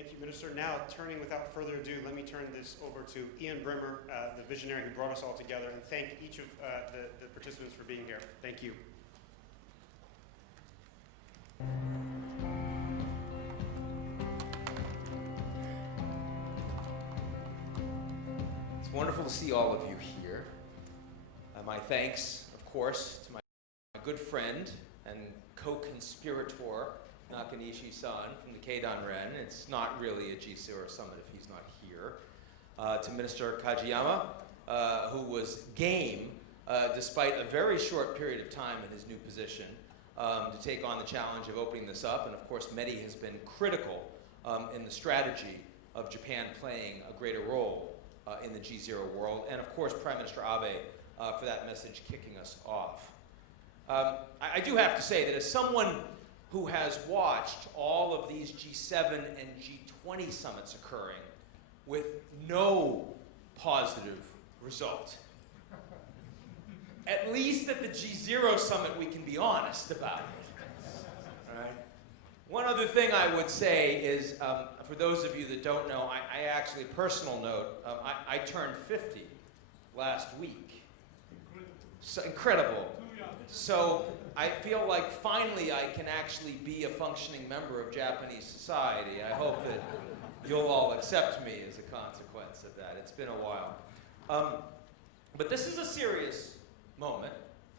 Thank you, Minister. Now, turning without further ado, let me turn this over to Ian Bremmer, the visionary who brought us all together, and thank each of the participants for being here. Thank you. It's wonderful to see all of you here. My thanks, of course, to my good friend and co-conspirator, Nakanishi-san from the Keidan-ren. It's not really a GZERO Summit if he's not here. To Minister Kajiyama, who was game, despite a very short period of time in his new position, to take on the challenge of opening this up. And of course, Mehdi has been critical in the strategy of Japan playing a greater role in the GZERO world. And of course, Prime Minister Abe for that message kicking us off. I do have to say that as someone who has watched all of these G7 and G20 summits occurring with no positive result, at least at the GZERO Summit we can be honest about it. Right? One other thing I would say is, for those of you that don't know, I actually, personal note, I turned 50 last week. So, incredible. So I feel like finally I can actually be a functioning member of Japanese society. I hope that you'll all accept me as a consequence of that. It's been a while. But this is a serious moment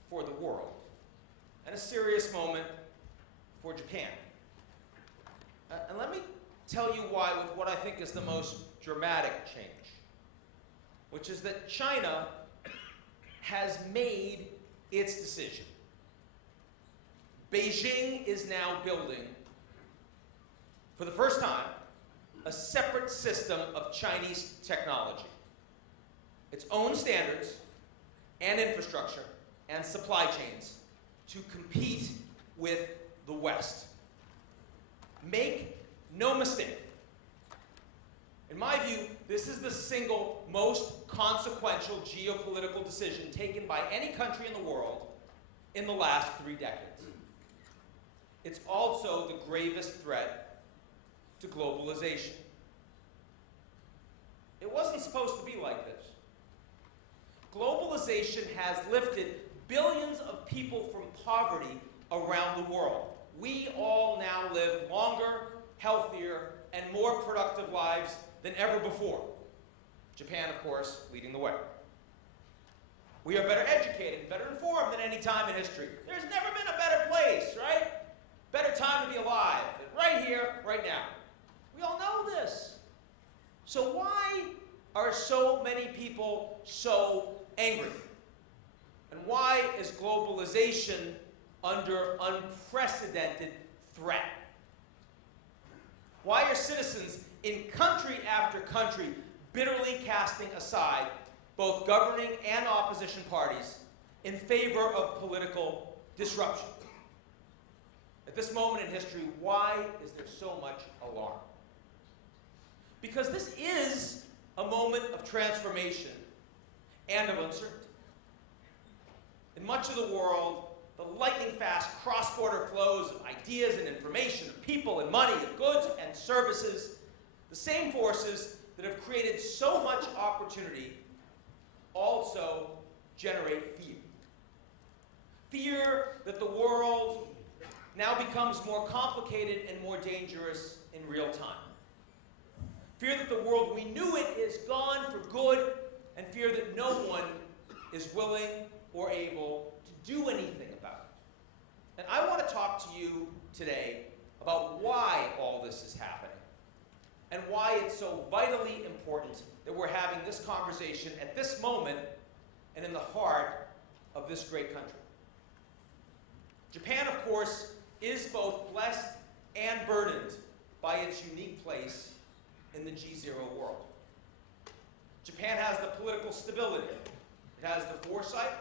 for the world, and a serious moment for Japan. And let me tell you why with what I think is the most dramatic change, which is that China has made its decision. Beijing is now building, for the first time, a separate system of Chinese technology. Its own standards and infrastructure and supply chains to compete with the West. Make no mistake. In my view, this is the single most consequential geopolitical decision taken by any country in the world in the last 3 decades. It's also the gravest threat to globalization. It wasn't supposed to be like this. Globalization has lifted billions of people from poverty around the world. We all now live longer, healthier, and more productive lives than ever before. Japan, of course, leading the way. We are better educated, better informed than any time in history. There's never been a better place, right? Better time to be alive than right here, right now. We all know this. So why are so many people so angry? And why is globalization under unprecedented threat? Why are citizens in country after country bitterly casting aside both governing and opposition parties in favor of political disruption? At this moment in history, why is there so much alarm? Because this is a moment of transformation and of uncertainty. In much of the world, the lightning-fast cross-border flows of ideas and information, of people and money, of goods and services, the same forces that have created so much opportunity also generate fear. Fear that the world now becomes more complicated and more dangerous in real time. Fear that the world we knew it is gone for good, and fear that no one is willing or able to do anything about it. And I want to talk to you today about why all this is happening, and why it's so vitally important that we're having this conversation at this moment and in the heart of this great country. Japan, of course, is both blessed and burdened by its unique place in the GZERO world. Japan has the political stability, it has the foresight,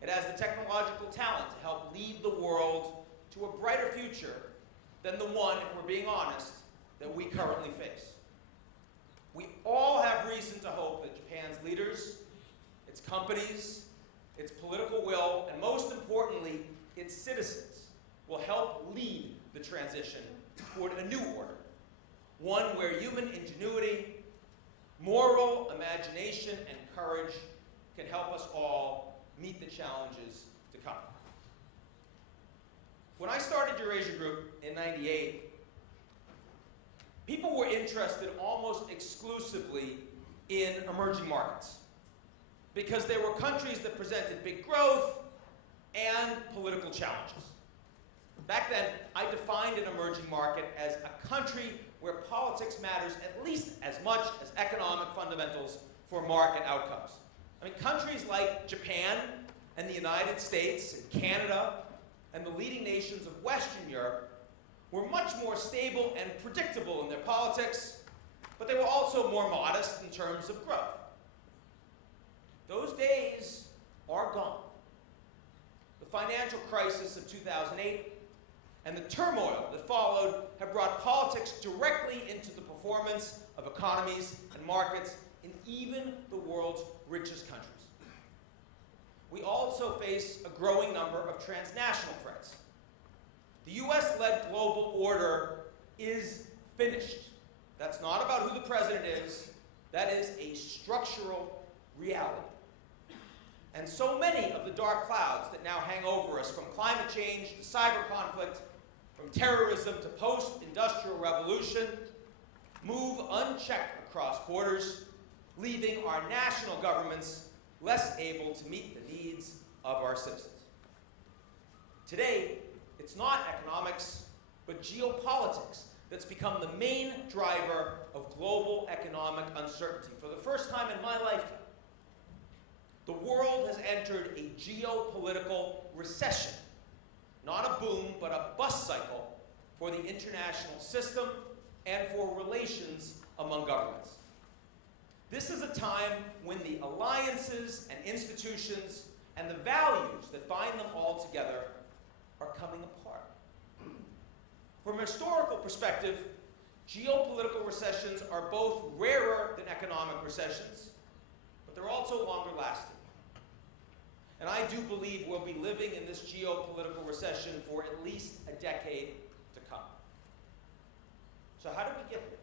it has the technological talent to help lead the world to a brighter future than the one, if we're being honest, that we currently face. We all have reason to hope that Japan's leaders, its companies, its political will, and most importantly, its citizens will help lead the transition toward a new order. one where human ingenuity, moral imagination, and courage can help us all meet the challenges to come. When I started Eurasia Group in '98, people were interested almost exclusively in emerging markets because they were countries that presented big growth and political challenges. Back then, I defined an emerging market as a country where politics matters at least as much as economic fundamentals for market outcomes. I mean, countries like Japan and the United States and Canada and the leading nations of Western Europe were much more stable and predictable in their politics, but they were also more modest in terms of growth. Those days are gone. The financial crisis of 2008 and the turmoil that followed have brought politics directly into the performance of economies and markets in even the world's richest countries. We also face a growing number of transnational threats. The US-led global order is finished. That's not about who the president is. That is a structural reality. And so many of the dark clouds that now hang over us, from climate change to cyber conflict, from terrorism to post-industrial revolution, move unchecked across borders, leaving our national governments less able to meet the needs of our citizens. Today, it's not economics, but geopolitics that's become the main driver of global economic uncertainty. For the first time in my lifetime, the world has entered a geopolitical recession. Not a boom, but a bust cycle for the international system and for relations among governments. This is a time when the alliances and institutions and the values that bind them all together are coming apart. From a historical perspective, geopolitical recessions are both rarer than economic recessions, but they're also longer lasting. And I do believe we'll be living in this geopolitical recession for at least a decade to come. So how did we get here?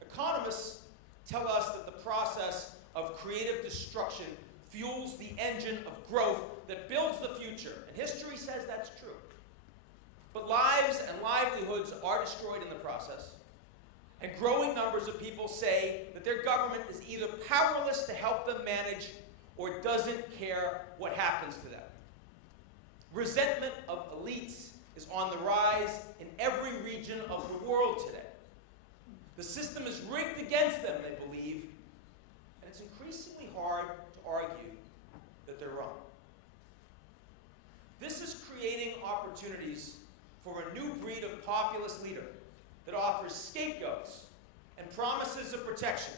Economists tell us that the process of creative destruction fuels the engine of growth that builds the future. And history says that's true. But lives and livelihoods are destroyed in the process. And growing numbers of people say that their government is either powerless to help them manage or doesn't care what happens to them. Resentment of elites is on the rise in every region of the world today. The system is rigged against them, they believe, and it's increasingly hard to argue that they're wrong. This is creating opportunities for a new breed of populist leader that offers scapegoats and promises of protection.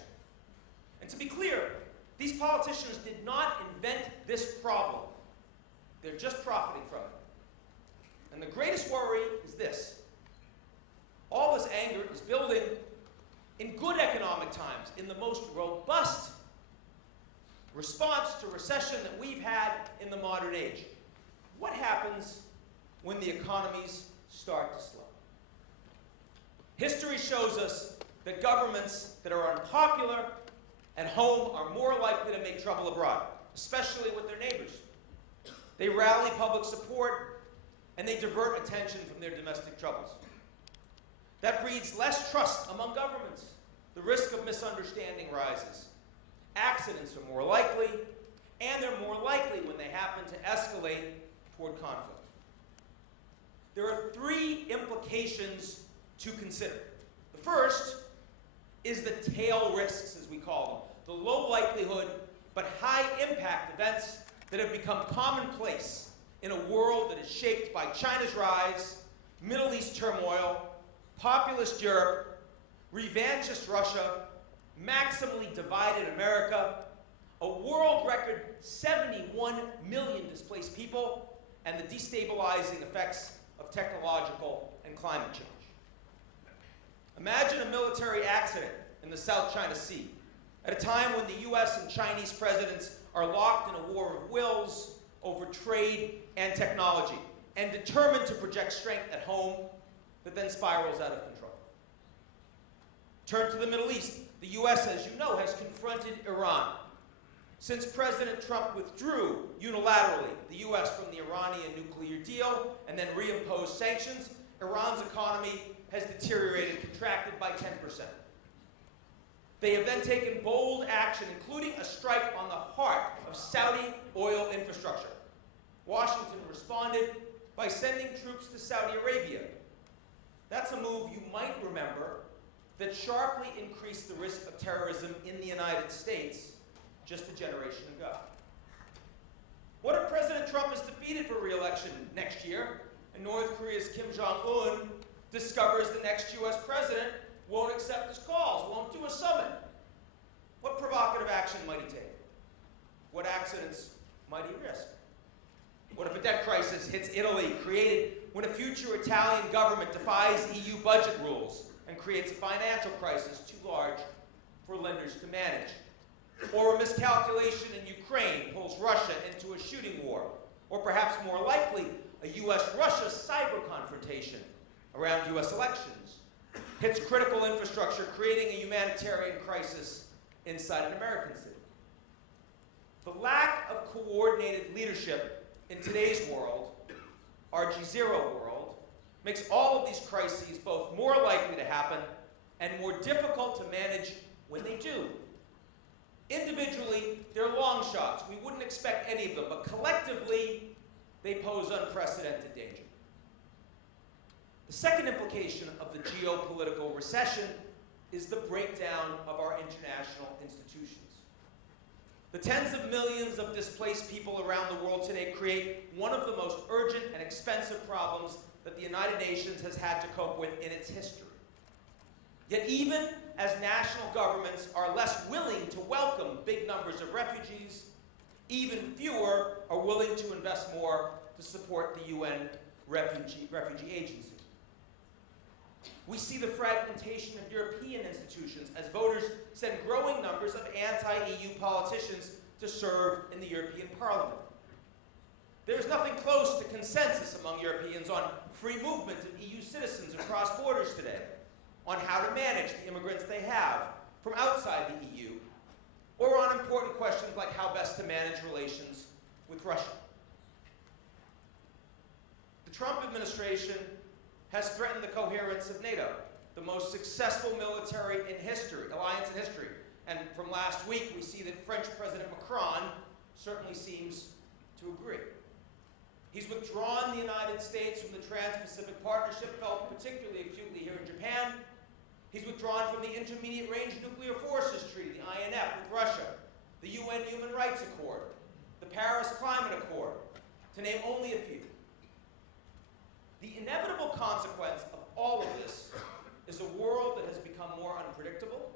And to be clear, these politicians did not invent this problem. They're just profiting from it. And the greatest worry is this. All this anger is building in good economic times, in the most robust response to recession that we've had in the modern age. What happens when the economies start to slow? History shows us that governments that are unpopular at home are more likely to make trouble abroad, especially with their neighbors. They rally public support, and they divert attention from their domestic troubles. That breeds less trust among governments. The risk of misunderstanding rises. Accidents are more likely, and they're more likely when they happen to escalate toward conflict. There are three implications to consider. The first is the tail risks, as we call them, the low likelihood but high impact events that have become commonplace in a world that is shaped by China's rise, Middle East turmoil, populist Europe, revanchist Russia, maximally divided America, a world record 71 million displaced people, and the destabilizing effects of technological and climate change. Imagine a military accident in the South China Sea at a time when the US and Chinese presidents are locked in a war of wills over trade and technology and determined to project strength at home that then spirals out of control. Turn to the Middle East. The US, as you know, has confronted Iran. Since President Trump withdrew unilaterally the US from the Iranian nuclear deal and then reimposed sanctions, Iran's economy has deteriorated, contracted by 10%. They have then taken bold action, including a strike on the heart of Saudi oil infrastructure. Washington responded by sending troops to Saudi Arabia. That's a move you might remember that sharply increased the risk of terrorism in the United States just a generation ago. What if President Trump is defeated for re-election next year and North Korea's Kim Jong-un discovers the next US president won't accept his calls, won't do a summit? What provocative action might he take? What accidents might he risk? What if a debt crisis hits Italy, created when a future Italian government defies EU budget rules and creates a financial crisis too large for lenders to manage? Or a miscalculation in Ukraine pulls Russia into a shooting war? Or perhaps more likely, a US-Russia cyber confrontation around US elections hits critical infrastructure, creating a humanitarian crisis inside an American city. The lack of coordinated leadership in today's world, our GZERO world, makes all of these crises both more likely to happen and more difficult to manage when they do. Individually, they're long shots. We wouldn't expect any of them, but collectively, they pose unprecedented danger. The second implication of the geopolitical recession is the breakdown of our international institutions. The tens of millions of displaced people around the world today create one of the most urgent and expensive problems that the United Nations has had to cope with in its history. Yet even as national governments are less willing to welcome big numbers of refugees, even fewer are willing to invest more to support the UN Refugee Agency. We see the fragmentation of European institutions as voters send growing numbers of anti-EU politicians to serve in the European Parliament. There's nothing close to consensus among Europeans on free movement of EU citizens across borders today, on how to manage the immigrants they have from outside the EU, or on important questions like how best to manage relations with Russia. The Trump administration has threatened the coherence of NATO, the most successful military alliance in history. And from last week, we see that French President Macron certainly seems to agree. He's withdrawn the United States from the Trans-Pacific Partnership, felt particularly acutely here in Japan. He's withdrawn from the Intermediate Range Nuclear Forces Treaty, the INF, with Russia, the UN Human Rights Accord, the Paris Climate Accord, to name only a few. The inevitable consequence of all of this is a world that has become more unpredictable.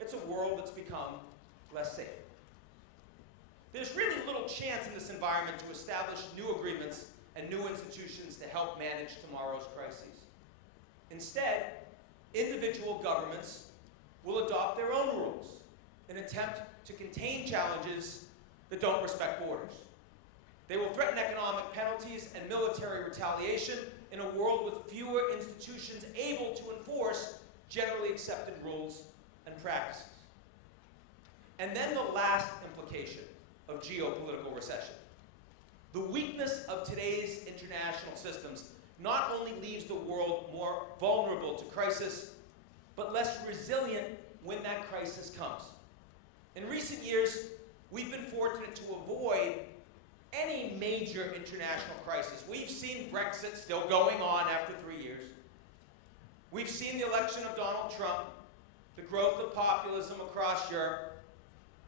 It's a world that's become less safe. There's really little chance in this environment to establish new agreements and new institutions to help manage tomorrow's crises. Instead, individual governments will adopt their own rules in an attempt to contain challenges that don't respect borders. They will threaten economic penalties and military retaliation in a world with fewer institutions able to enforce generally accepted rules and practices. And then the last implication of geopolitical recession. The weakness of today's international systems not only leaves the world more vulnerable to crisis, but less resilient when that crisis comes. In recent years, we've been fortunate to avoid any major international crisis. We've seen Brexit still going on after 3 years. We've seen the election of Donald Trump, the growth of populism across Europe,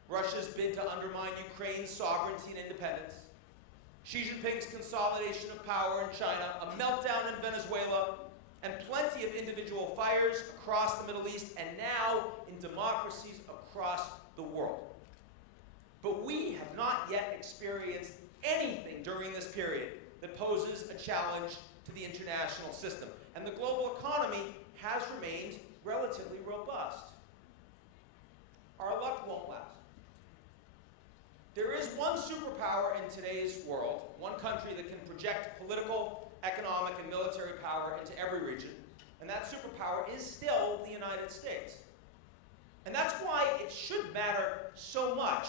Russia's bid to undermine Ukraine's sovereignty and independence, Xi Jinping's consolidation of power in China, a meltdown in Venezuela, and plenty of individual fires across the Middle East and now in democracies across the world. But we have not yet experienced anything during this period that poses a challenge to the international system. And the global economy has remained relatively robust. Our luck won't last. There is one superpower in today's world, one country that can project political, economic, and military power into every region, And that superpower is still the United States. And that's why it should matter so much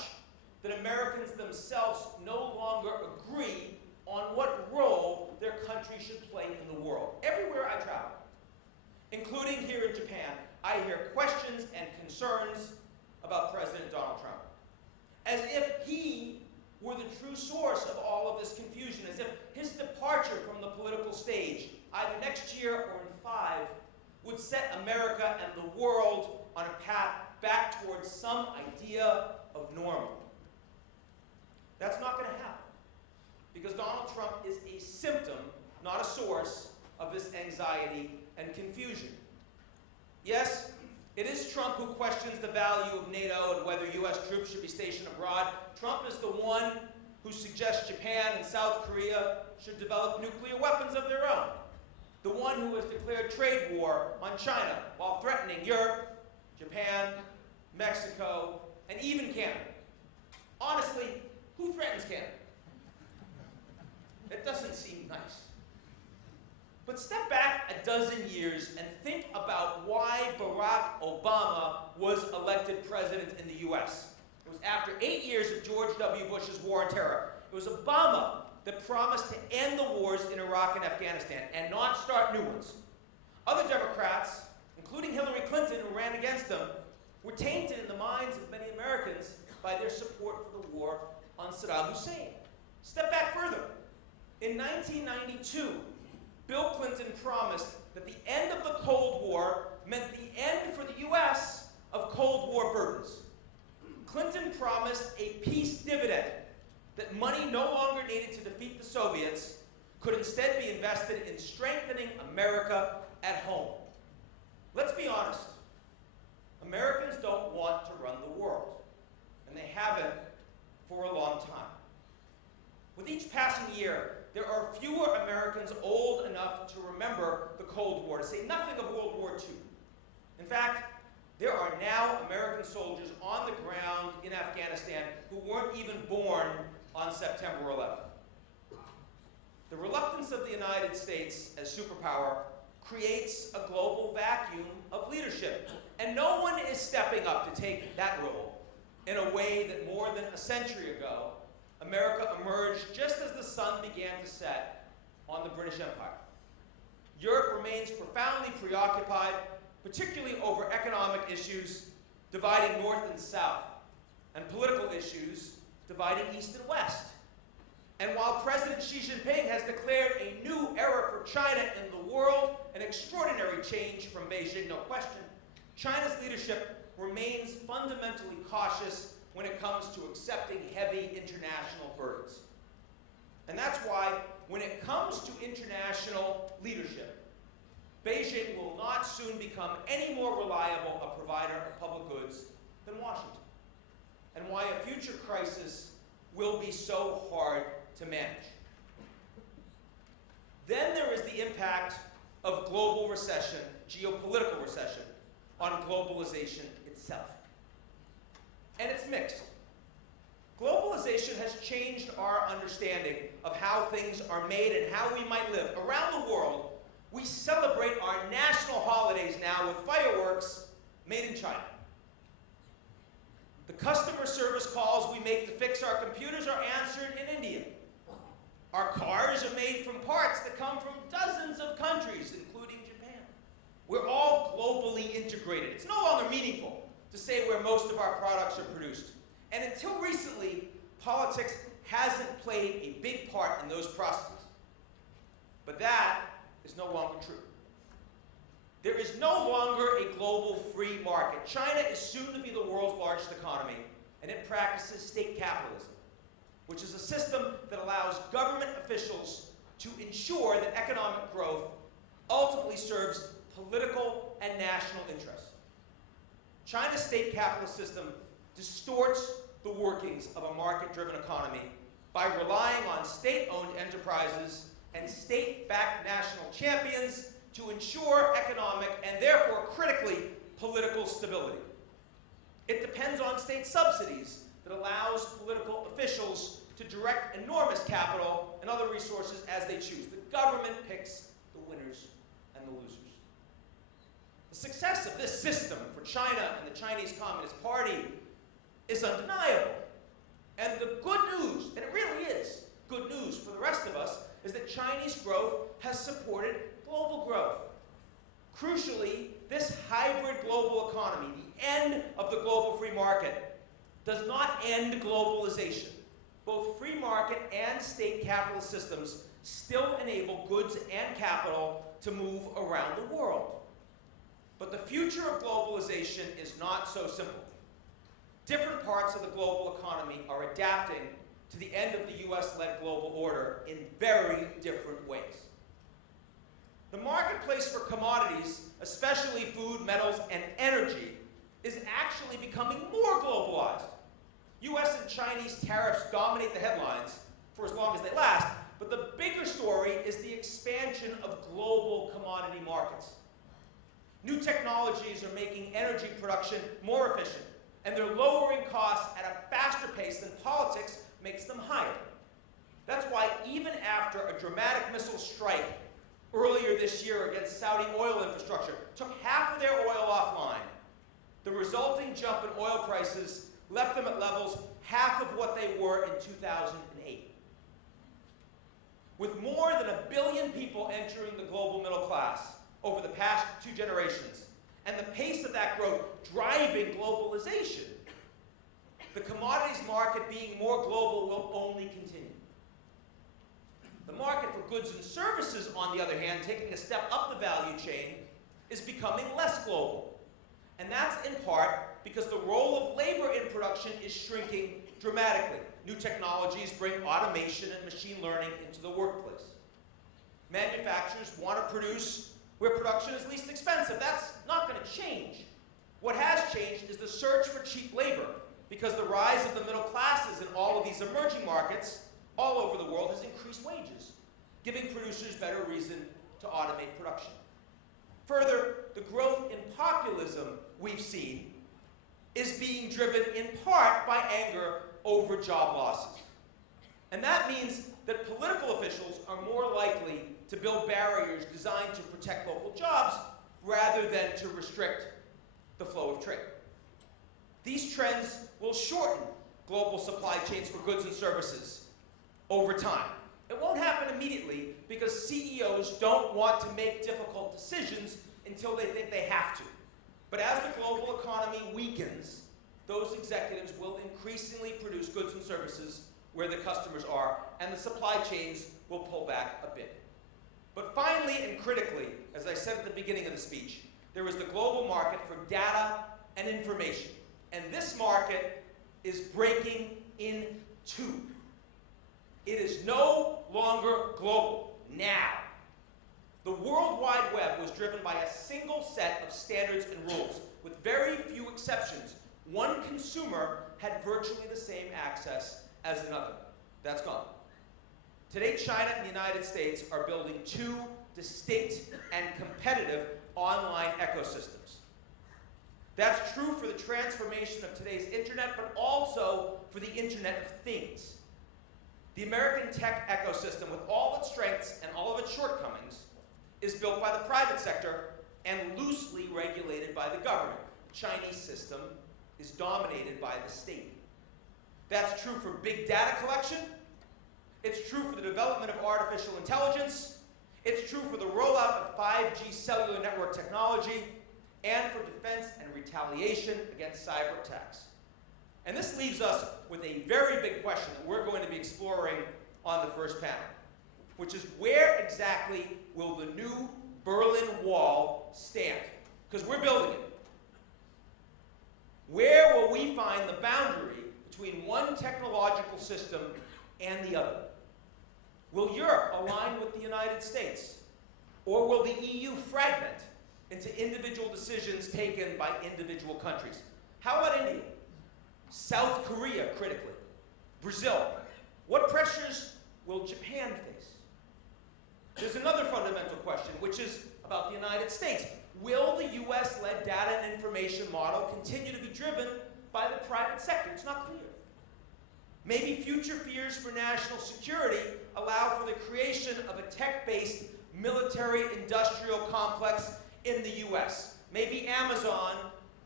that Americans themselves no longer agree on what role their country should play in the world. Everywhere I travel, including here in Japan, I hear questions and concerns about President Donald Trump, as if he were the true source of all of this confusion, as if his departure from the political stage, either next year or in 5, would set America and the world on a path back towards some idea of normal. That's not going to happen, because Donald Trump is a symptom, not a source, of this anxiety and confusion. Yes, it is Trump who questions the value of NATO and whether U.S. troops should be stationed abroad. Trump is the one who suggests Japan and South Korea should develop nuclear weapons of their own. The one who has declared trade war on China while threatening Europe, Japan, Mexico, and even Canada. Honestly, who threatens Canada? It doesn't seem nice. But step back a dozen years and think about why Barack Obama was elected president in the US. It was after 8 years of George W. Bush's war on terror. It was Obama that promised to end the wars in Iraq and Afghanistan and not start new ones. Other Democrats, including Hillary Clinton, who ran against him, were tainted in the minds of many Americans by their support for the war on Saddam Hussein. Step back further. In 1992, Bill Clinton promised that the end of the Cold War meant the end for the US of Cold War burdens. Clinton promised a peace dividend, that money no longer needed to defeat the Soviets could instead be invested in strengthening America at home. Let's be honest. Americans don't want to run the world, and they haven't for a long time. With each passing year, there are fewer Americans old enough to remember the Cold War, to say nothing of World War II. In fact, there are now American soldiers on the ground in Afghanistan who weren't even born on September 11th. The reluctance of the United States as superpower creates a global vacuum of leadership, and no one is stepping up to take that role in a way that more than a century ago, America emerged just as the sun began to set on the British Empire. Europe remains profoundly preoccupied, particularly over economic issues dividing North and South, and political issues dividing East and West. And while President Xi Jinping has declared a new era for China in the world, an extraordinary change from Beijing, no question, China's leadership remains fundamentally cautious when it comes to accepting heavy international burdens. And that's why, when it comes to international leadership, Beijing will not soon become any more reliable a provider of public goods than Washington, and why a future crisis will be so hard to manage. Then there is the impact of global recession, geopolitical recession, on globalization itself. And it's mixed. Globalization has changed our understanding of how things are made and how we might live. Around the world, we celebrate our national holidays now with fireworks made in China. The customer service calls we make to fix our computers are answered in India. Our cars are made from parts that come from dozens of countries, including Japan. We're all globally integrated. It's no longer meaningful to say where most of our products are produced. And until recently, politics hasn't played a big part in those processes. But that is no longer true. There is no longer a global free market. China is soon to be the world's largest economy, and it practices state capitalism, which is a system that allows government officials to ensure that economic growth ultimately serves political and national interests. China's state capitalist system distorts the workings of a market-driven economy by relying on state-owned enterprises and state-backed national champions to ensure economic and therefore critically political stability. It depends on state subsidies that allows political officials to direct enormous capital and other resources as they choose. The government picks the winners and the losers. success of this system for China and the Chinese Communist Party is undeniable. And the good news, and it really is good news for the rest of us, is that Chinese growth has supported global growth. Crucially, this hybrid global economy, the end of the global free market, does not end globalization. Both free market and state capitalist systems still enable goods and capital to move around the world. But the future of globalization is not so simple. Different parts of the global economy are adapting to the end of the US-led global order in very different ways. The marketplace for commodities, especially food, metals, and energy, is actually becoming more globalized. US and Chinese tariffs dominate the headlines for as long as they last, but the bigger story is the expansion of global commodity markets. New technologies are making energy production more efficient, and they're lowering costs at a faster pace than politics makes them higher. That's why even after a dramatic missile strike earlier this year against Saudi oil infrastructure took half of their oil offline, the resulting jump in oil prices left them at levels half of what they were in 2008. With more than 1 billion people entering the global middle class over the past 2 generations, and the pace of that growth driving globalization, the commodities market being more global will only continue. The market for goods and services, on the other hand, taking a step up the value chain, is becoming less global. And that's in part because the role of labor in production is shrinking dramatically. New technologies bring automation and machine learning into the workplace. Manufacturers want to produce where production is least expensive. That's not going to change. What has changed is the search for cheap labor, because the rise of the middle classes in all of these emerging markets all over the world has increased wages, giving producers better reason to automate production. Further, the growth in populism we've seen is being driven in part by anger over job losses. And that means that political officials are more likely to build barriers designed to protect local jobs rather than to restrict the flow of trade. These trends will shorten global supply chains for goods and services over time. It won't happen immediately because CEOs don't want to make difficult decisions until they think they have to. But as the global economy weakens, those executives will increasingly produce goods and services where the customers are, and the supply chains will pull back a bit. But finally and critically, as I said at the beginning of the speech, there is the global market for data and information. And this market is breaking in two. It is no longer global now. The World Wide Web was driven by a single set of standards and rules. With very few exceptions, one consumer had virtually the same access as another. That's gone. Today, China and the United States are building 2 distinct and competitive online ecosystems. That's true for the transformation of today's internet, but also for the Internet of Things. The American tech ecosystem, with all its strengths and all of its shortcomings, is built by the private sector and loosely regulated by the government. The Chinese system is dominated by the state. That's true for big data collection. It's true for the development of artificial intelligence. It's true for the rollout of 5G cellular network technology, and for defense and retaliation against cyber attacks. And this leaves us with a very big question that we're going to be exploring on the first panel, which is where exactly will the new Berlin Wall stand? Because we're building it. Where will we find the boundary between one technological system and the other? Will Europe align with the United States? Or will the EU fragment into individual decisions taken by individual countries? How about India? South Korea, critically? Brazil? What pressures will Japan face? There's another fundamental question, which is about the United States. Will the US-led data and information model continue to be driven by the private sector? It's not clear. Maybe future fears for national security allow for the creation of a tech-based military-industrial complex in the US, may be Amazon,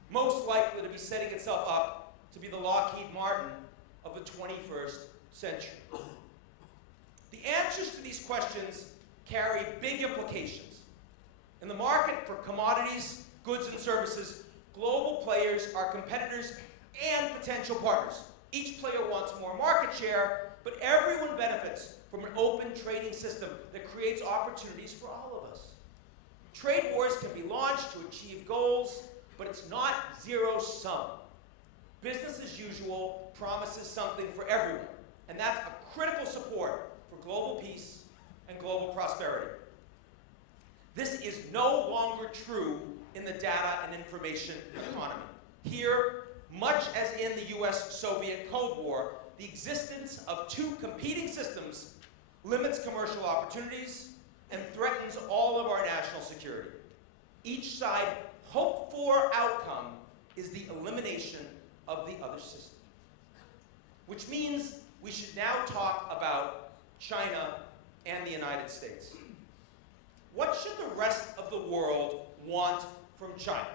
most likely to be setting itself up to be the Lockheed Martin of the 21st century? The answers to these questions carry big implications. In the market for commodities, goods, and services, global players are competitors and potential partners. Each player wants more market share, but everyone benefits from an open trading system that creates opportunities for all of us. Trade wars can be launched to achieve goals, but it's not zero-sum. Business as usual promises something for everyone, and that's a critical support for global peace and global prosperity. This is no longer true in the data and information economy. Here, much as in the US-Soviet Cold War, the existence of two competing systems limits commercial opportunities and threatens all of our national security. Each side hoped-for outcome is the elimination of the other system. Which means we should now talk about China and the United States. What should the rest of the world want from China?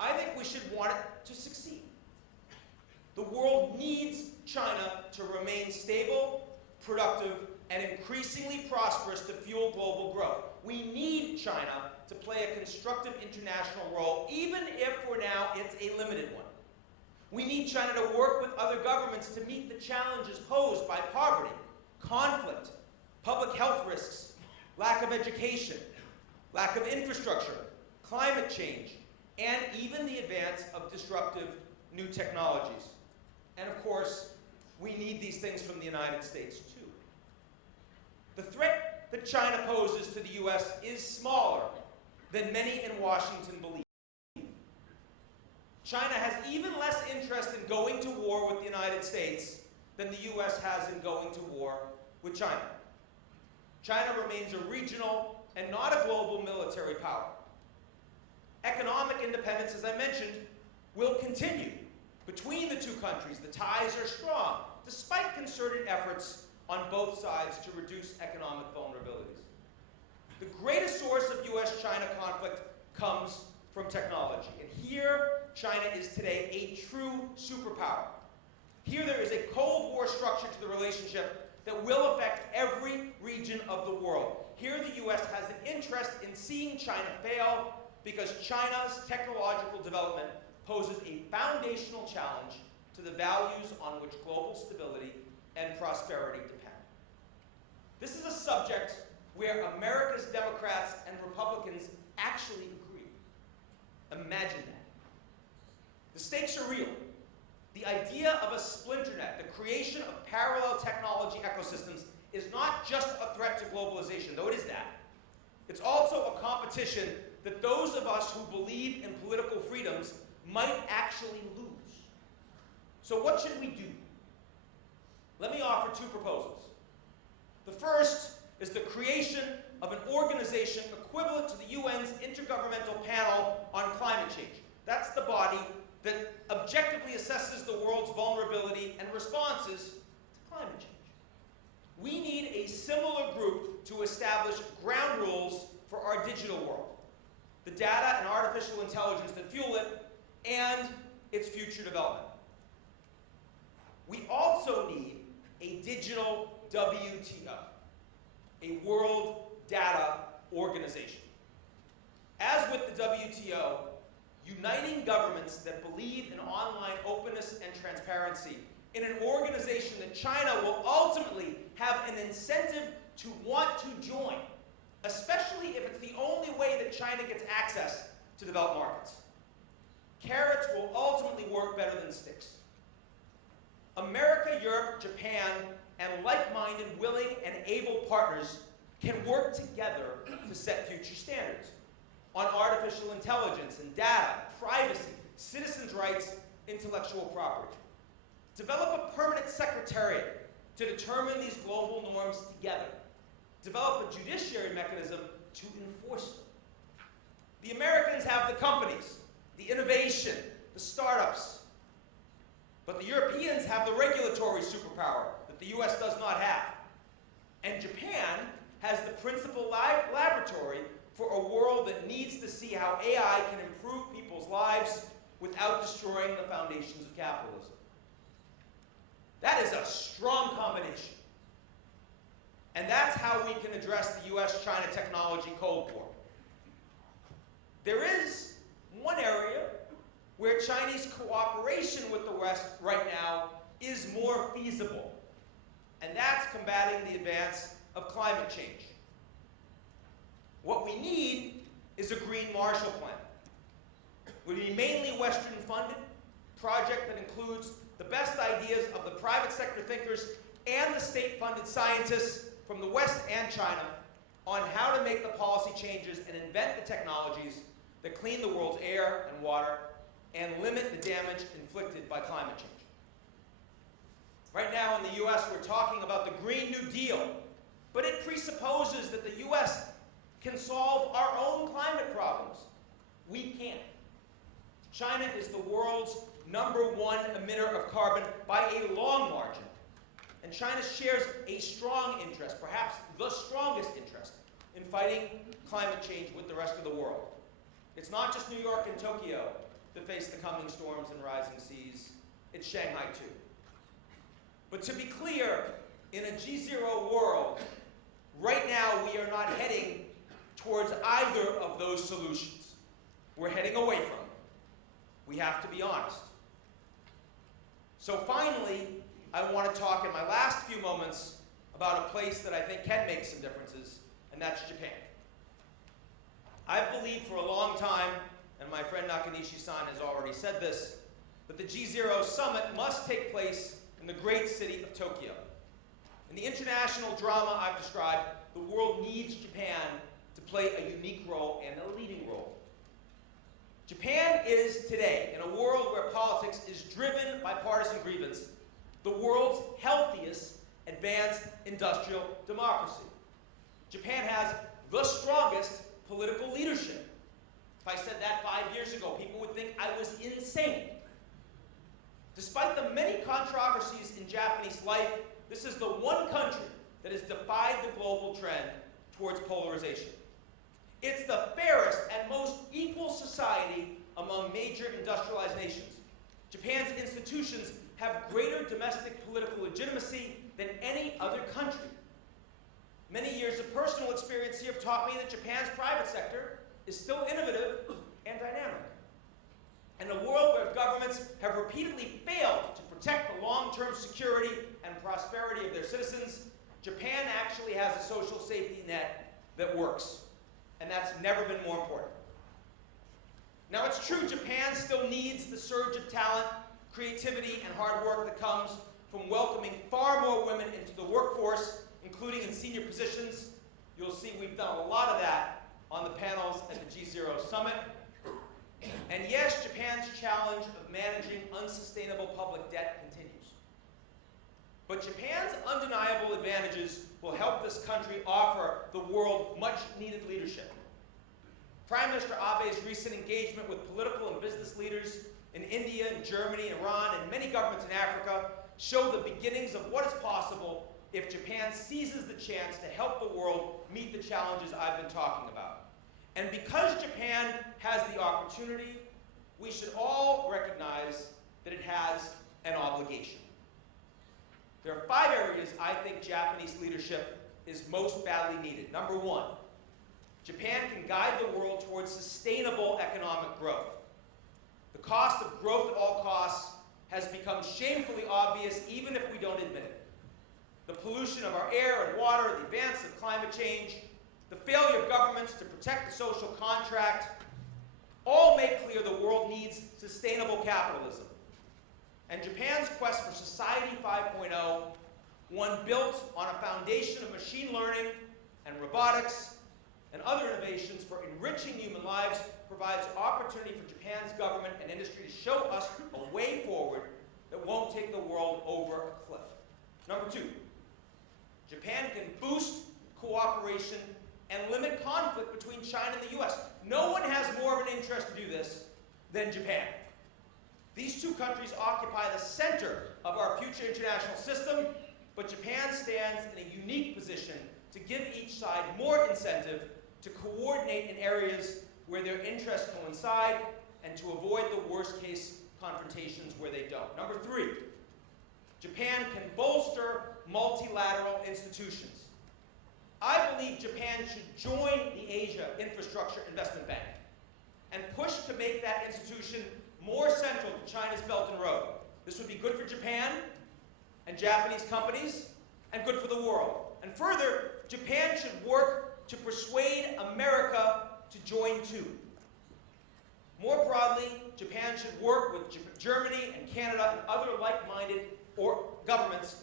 I think we should want it to succeed. The world needs China to remain stable, productive, and increasingly prosperous to fuel global growth. We need China to play a constructive international role, even if for now it's a limited one. We need China to work with other governments to meet the challenges posed by poverty, conflict, public health risks, lack of education, lack of infrastructure, climate change, and even the advance of disruptive new technologies. And of course, we need these things from the United States too. The threat that China poses to the US is smaller than many in Washington believe. China has even less interest in going to war with the United States than the US has in going to war with China. China remains a regional and not a global military power. Economic independence, as I mentioned, will continue between the two countries. The ties are strong, despite concerted efforts on both sides to reduce economic vulnerabilities. The greatest source of US-China conflict comes from technology. And here, China is today a true superpower. Here there is a Cold War structure to the relationship that will affect every region of the world. Here the US has an interest in seeing China fail because China's technological development poses a foundational challenge to the values on which global stability and prosperity depend. This is a subject where America's Democrats and Republicans actually agree. Imagine that. The stakes are real. The idea of a splinter net, the creation of parallel technology ecosystems, is not just a threat to globalization, though it is that. It's also a competition that those of us who believe in political freedoms might actually lose. So what should we do? Let me offer two proposals. The first is the creation of an organization equivalent to the UN's Intergovernmental Panel on Climate Change. That's the body that objectively assesses the world's vulnerability and responses to climate change. We need a similar group to establish ground rules for our digital world, the data and artificial intelligence that fuel it, and its future development. We also need a digital WTO, a World Data Organization. As with the WTO, uniting governments that believe in online openness and transparency in an organization that China will ultimately have an incentive to want to join, especially if it's the only way that China gets access to developed markets. Carrots will ultimately work better than sticks. America, Europe, Japan, and like-minded, willing, and able partners can work together to set future standards on artificial intelligence and data, privacy, citizens' rights, intellectual property. Develop a permanent secretariat to determine these global norms together. Develop a judiciary mechanism to enforce them. The Americans have the companies, the innovation, the startups, but the Europeans have the regulatory superpower that the US does not have. And Japan has the principal laboratory for a world that needs to see how AI can improve people's lives without destroying the foundations of capitalism. That is a strong combination. And that's how we can address the US-China technology Cold War. There is one area where Chinese cooperation with the West right now is more feasible, and that's combating the advance of climate change. What we need is a green Marshall Plan. We need a mainly Western-funded project that includes the best ideas of the private sector thinkers and the state-funded scientists from the West and China on how to make the policy changes and invent the technologies that clean the world's air and water and limit the damage inflicted by climate change. Right now in the US, we're talking about the Green New Deal, but it presupposes that the US can solve our own climate problems. We can't. China is the world's #1 emitter of carbon by a long margin. And China shares a strong interest, perhaps the strongest interest, in fighting climate change with the rest of the world. It's not just New York and Tokyo that face the coming storms and rising seas. It's Shanghai too. But to be clear, in a GZERO world, right now we are not heading towards either of those solutions. We're heading away from them. We have to be honest. So finally, I want to talk in my last few moments about a place that I think can make some differences, and that's Japan. I've believed for a long time, and my friend Nakanishi-san has already said this, that the GZERO Summit must take place in the great city of Tokyo. In the international drama I've described, the world needs Japan to play a unique role and a leading role. Japan is today, in a world where politics is driven by partisan grievance, the world's healthiest advanced industrial democracy. Japan has the strongest political leadership. If I said that 5 years ago, people would think I was insane. Despite the many controversies in Japanese life, this is the one country that has defied the global trend towards polarization. It's the fairest and most equal society among major industrialized nations. Japan's institutions have greater domestic political legitimacy than any other country. Many years of personal experience here have taught me that Japan's private sector is still innovative and dynamic. In a world where governments have repeatedly failed to protect the long-term security and prosperity of their citizens, Japan actually has a social safety net that works. And that's never been more important. Now, it's true Japan still needs the surge of talent, creativity, and hard work that comes from welcoming far more women into the workforce, including in senior positions. You'll see we've done a lot of that on the panels at the GZERO Summit. And yes, Japan's challenge of managing unsustainable public debt continues. But Japan's undeniable advantages will help this country offer the world much-needed leadership. Prime Minister Abe's recent engagement with political and business leaders in India and Germany, Iran, and many governments in Africa show the beginnings of what is possible if Japan seizes the chance to help the world meet the challenges I've been talking about. And because Japan has the opportunity, we should all recognize that it has an obligation. There are 5 areas I think Japanese leadership is most badly needed. Number 1, Japan can guide the world towards sustainable economic growth. The cost of growth at all costs has become shamefully obvious even if we don't admit it. The pollution of our air and water, the advance of climate change, the failure of governments to protect the social contract, all make clear the world needs sustainable capitalism. And Japan's quest for Society 5.0, one built on a foundation of machine learning and robotics and other innovations for enriching human lives, provides opportunity for Japan's government and industry to show us a way forward that won't take the world over a cliff. Number 2, Japan can boost cooperation and limit conflict between China and the US. No one has more of an interest to do this than Japan. These two countries occupy the center of our future international system, but Japan stands in a unique position to give each side more incentive to coordinate in areas where their interests coincide and to avoid the worst-case confrontations where they don't. Number 3, Japan can bolster multilateral institutions. I believe Japan should join the Asia Infrastructure Investment Bank and push to make that institution more central to China's Belt and Road. This would be good for Japan and Japanese companies and good for the world. And further, Japan should work to persuade America to join too. More broadly, Japan should work with Germany and Canada and other like-minded governments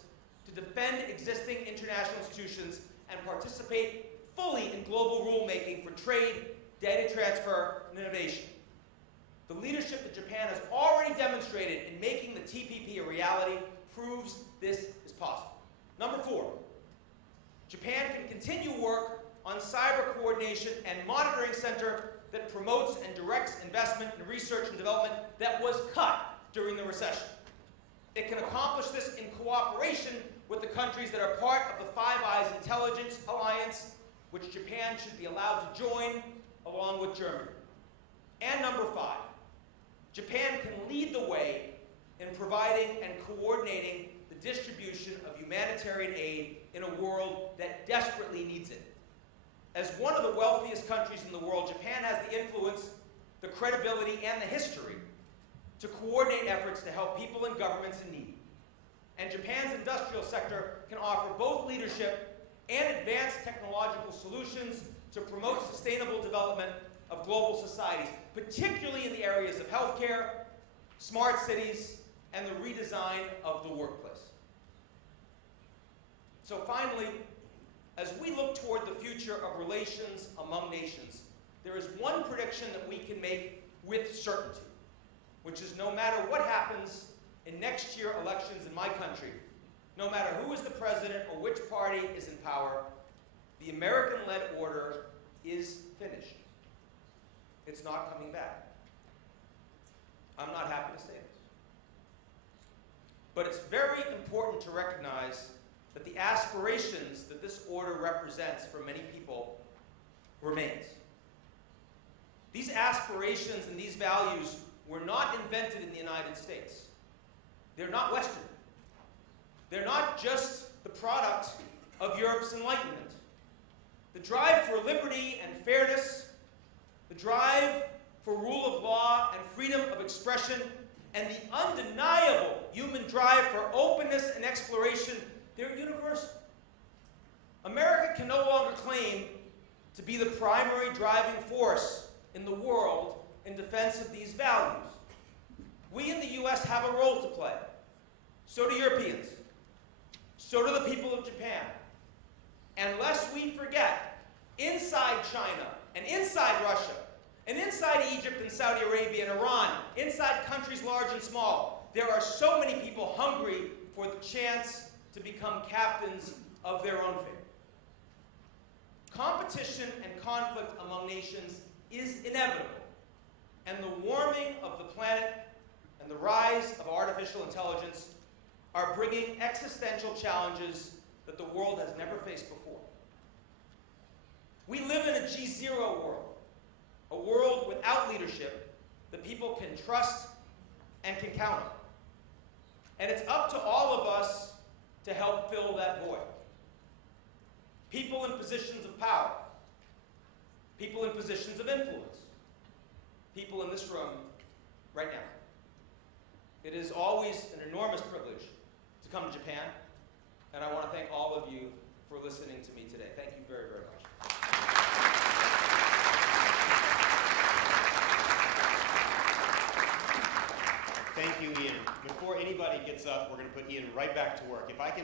to defend existing international institutions and participate fully in global rulemaking for trade, data transfer, and innovation. The leadership that Japan has already demonstrated in making the TPP a reality proves this is possible. Number 4, Japan can continue work on cyber coordination and monitoring center that promotes and directs investment in research and development that was cut during the recession. It can accomplish this in cooperation with the countries that are part of the Five Eyes Intelligence Alliance, which Japan should be allowed to join along with Germany. And number 5, Japan can lead the way in providing and coordinating the distribution of humanitarian aid in a world that desperately needs it. As one of the wealthiest countries in the world, Japan has the influence, the credibility, and the history to coordinate efforts to help people and governments in need. And Japan's industrial sector can offer both leadership and advanced technological solutions to promote sustainable development of global societies, particularly in the areas of healthcare, smart cities, and the redesign of the workplace. So finally, as we look toward the future of relations among nations, there is one prediction that we can make with certainty, which is no matter what happens in next year's elections in my country, no matter who is the president or which party is in power, the American-led order is finished. It's not coming back. I'm not happy to say this. But it's very important to recognize that the aspirations that this order represents for many people remains. These aspirations and these values were not invented in the United States. They're not Western. They're not just the product of Europe's Enlightenment. The drive for liberty and fairness, the drive for rule of law and freedom of expression, and the undeniable human drive for openness and exploration, they're universal. America can no longer claim to be the primary driving force in the world in defense of these values. We in the US have a role to play. So do Europeans. So do the people of Japan. And lest we forget, inside China and inside Russia and inside Egypt and Saudi Arabia and Iran, inside countries large and small, there are so many people hungry for the chance to become captains of their own fate. Competition and conflict among nations is inevitable, and the warming of the planet and the rise of artificial intelligence are bringing existential challenges that the world has never faced before. We live in a GZERO world, a world without leadership that people can trust and can count on. And it's up to all of us to help fill that void. People in positions of power, people in positions of influence, people in this room right now. It is always an enormous privilege to come to Japan, and I want to thank all of you for listening to me today. Thank you very, very much. Thank you, Ian. Before anybody gets up, we're going to put Ian right back to work. If I can